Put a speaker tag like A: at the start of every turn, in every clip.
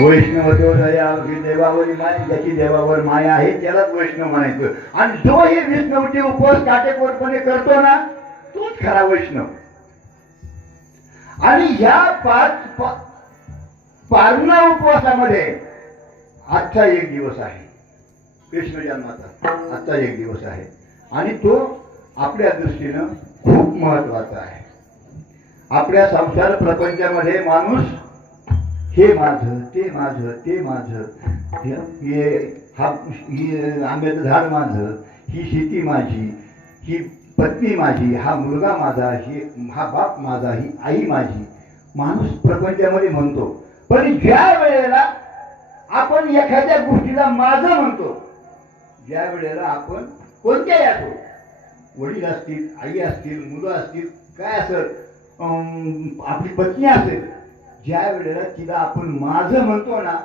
A: वैष्णव तो देवावरी माय ज्याची देवावर माया आहे त्यालाच वैष्णव. म्हणायचं आणि जो हे विष्णूची उपवास काटेकोरपणे करतो ना तोच खरा वैष्णव आणि ह्या पाच पारणा उपवासामध्ये आजचा एक दिवस आहे. कृष्ण जन्माचा आजचा एक दिवस आहे आणि तो आपल्या दृष्टीनं खूप महत्त्वाचा आहे. आपल्या संसार प्रपंचामध्ये माणूस हे माझं ते माझं ते माझं. हे- हा हे आंब्याचं झाड माझं ही शेती माझी ही पत्नी माझी हा मुलगा माझा ही हा बाप माझा ही आई माझी. माणूस प्रपंचामध्ये म्हणतो. पण ज्या वेळेला आपण एखाद्या गोष्टीला माझं म्हणतो ज्या वेळेला आपण कोणत्याही असो वडील असतील आई असतील मुलं असतील काय असं आपली पत्नी असेल ज्या वेळेला तिला आपण माझं म्हणतो ना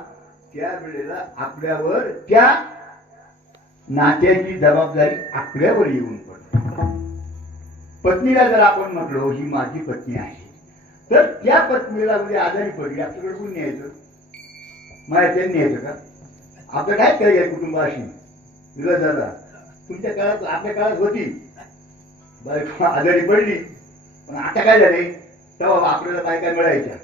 A: त्या वेळेला आपल्यावर त्या नात्याची जबाबदारी आपल्यावर येऊन पडते. पत्नीला जर आपण म्हटलो हो, ही माझी पत्नी आहे तर त्या पत्नीला म्हणजे आजारी पडली आपल्याकडे कोण न्यायचं? माझ्या न्यायचं का? आपलं काय काय आहे कुटुंबाशी? विरोध झाला. तुमच्या काळात आपल्या काळात होती. बायको आजारी पडली. पण आता काय झाले? तेव्हा आपल्याला काय काय मिळायच्या.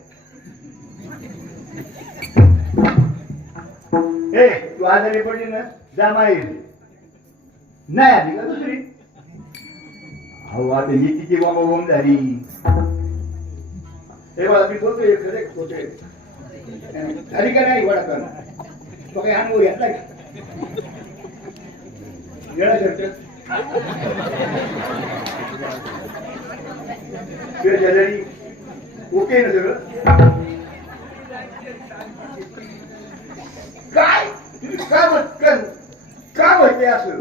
A: ए तू आजारी पडली ना जा माहीर. नाही आली का दुसरी? अहो आता ही किती बाबा बोंब झाली. हे बघा मी बोलतोय खरे खोटे झाली का नाही वडा कर तो काही अनुभव घेतला का? येडा करतो तुझ्या शेजारी ओके ना सगळं काय तुम्ही काय म्हणत म्हणते असं.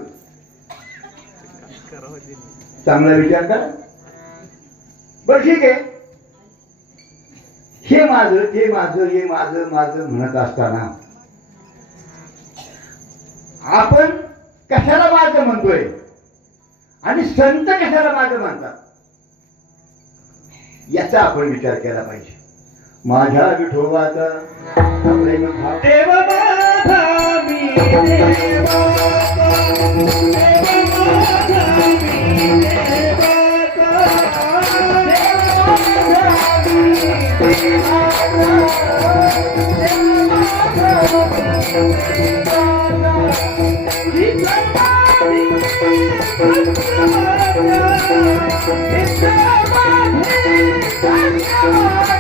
A: चांगला विचार करा. बर ठीक आहे. हे माझं ते माझं हे माझं माझं म्हणत असताना आपण कशाला माझं म्हणतोय? आणि संत कशाला माझं म्हणतात याचा आपण विचार केला पाहिजे. माझ्या विठोबाचा
B: मी देवाचा देव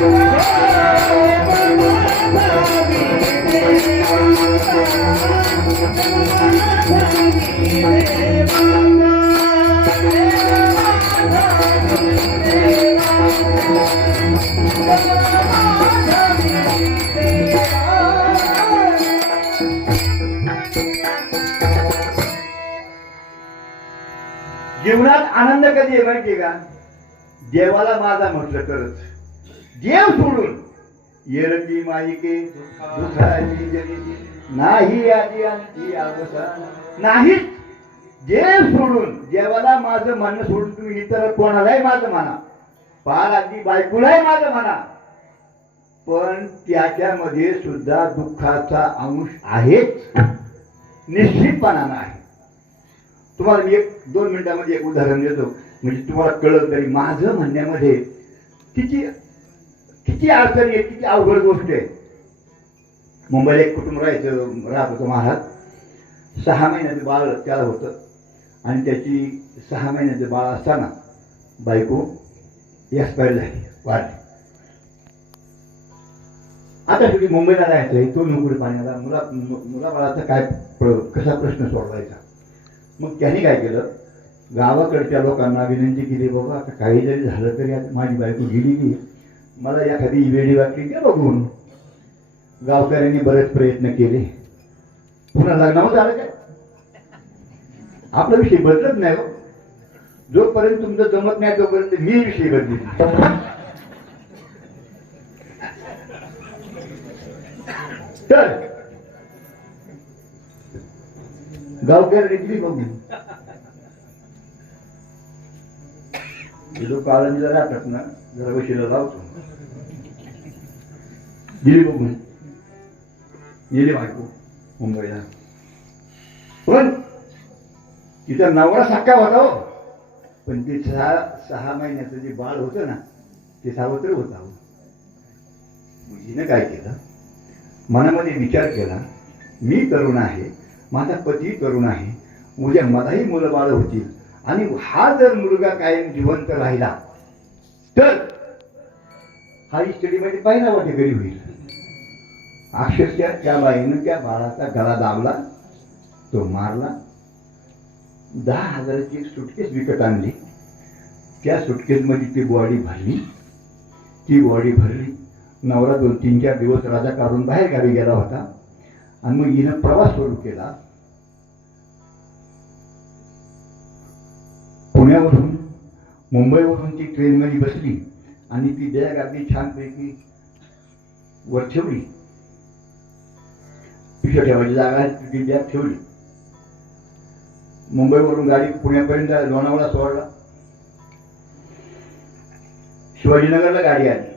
B: माझा
A: जीवनात आनंद कधी आहे माहितीये का? देवाला माझा म्हटलं तरच देव सोडून. येरंगी मालिके दुखाची जनिती नाही आधी आणखी अवसान. नाही देव सोडून. देवाला माझं म्हणणं सोडून तुम्ही इतर कोणालाही माझं म्हणा पार अगदी बायकोलाही माझं म्हणा. पण त्याच्यामध्ये सुद्धा दुःखाचा अंश आहेच. निश्चितपणानं आहे तुम्हाला मी एक दोन मिनिटामध्ये एक उदाहरण देतो. म्हणजे तुम्हाला कळत तरी माझं म्हणण्यामध्ये किती किती अडचण आहे किती अवघड गोष्ट आहे. मुंबईला एक कुटुंब राहायचं राहत होतं महाराज. सहा महिन्याचं बाळ त्याला होतं. आणि त्याची सहा महिन्याचं बाळ असताना बायको एक्सपायर झाली वाढली. आता शेवटी मुंबईला राहायचं तो नोकरी पाण्याला मुला मु- मुलाबाळाचा काय प्र- कसा प्रश्न सोडवायचा? मग त्याने काय केलं? गावाकडच्या लोकांना विनंती केली बाबा आता काही जरी झालं तरी आता माझी बायको गेलेली मला एखादी वेळी वाटली ते बघून. गावकऱ्यांनी बरेच प्रयत्न केले. पुन्हा लग्नावर झालं काय आपला विषय बदलत नाही हो. जोपर्यंत तुमचं जमत नाही तोपर्यंत मी विषय बदली तर गावकर दिली बघून जो काळजी जरा राहतात ना जरा वशिला लावतो गेली बघून गेली बायको मुंबईला. पण तिचा नवरा सक्का होता हो. पण ते सहा सहा महिन्याचं जे बाळ होतं ना ते सावत्र होता हो काय केलं? मनामध्ये विचार केला मी तरुण आहे माझा पती तरुण आहे उद्या मलाही मुलं बाळ होतील आणि हा जर मुलगा कायम जिवंत राहिला तर हा इस्टडीमध्ये पहिला वाटेकरी होईल? अक्षरशः त्या बाईनं त्या बाळाचा गळा दाबला तो मारला दहा हजाराची एक सुटकेस विकत आणली. त्या सुटकेसमध्ये ती बॉडी भरली. ती बॉडी भरली. नवरा दोन तीन चार दिवस राजा काढून बाहेर गावी गेला होता. आणि मग हिनं प्रवास सुरू केला. पुण्यावरून मुंबईवरून ती ट्रेनमध्ये बसली. आणि ती बॅग अगदी छानपैकी वर ठेवली. पिशव्या ठेवायची जागा ती द्या ठेवली. मुंबईवरून गाडी पुण्यापर्यंत लोणावळा सोडला. शिवाजीनगरला गाडी आली.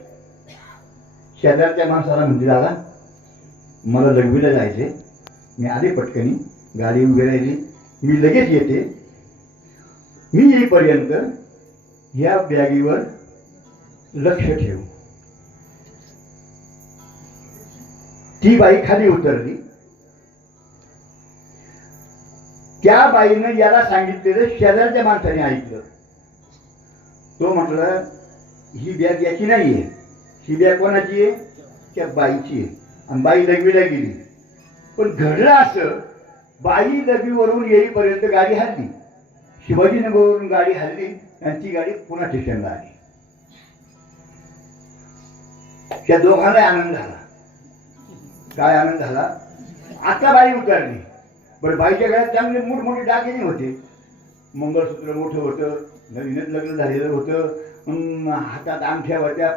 A: शेजारच्या माणसाला म्हणते दादा मला लघवीला जायचे मी आले पटकनी गाडी उभी राहिली. मी लगेच येते. मी येईपर्यंत या बॅगीवर लक्ष ठेव. ती बाई खाली उतरली. त्या बाईनं याला सांगितलेलं शेजारच्या माणसाने ऐकलं. तो म्हटलं ही बॅग याची नाहीये. ही बॅग कोणाची आहे? त्या बाईची आहे. आणि बाई लघवीला गेली. पण घडलं असं बाई लघवीवरून येईपर्यंत गाडी हल्ली. शिवाजीनगरवरून गाडी हल्ली आणि ती गाडी पुन्हा स्टेशनला आली. त्या दोघांना आनंद झाला. काय आनंद झाला? आता बाई उतरली. बरं बाईच्या घरात चांगले मोठमोठे दागिने होते. मंगळसूत्र मोठं होतं नवीनच लग्न झालेलं होतं. हातात अंगठ्या होत्या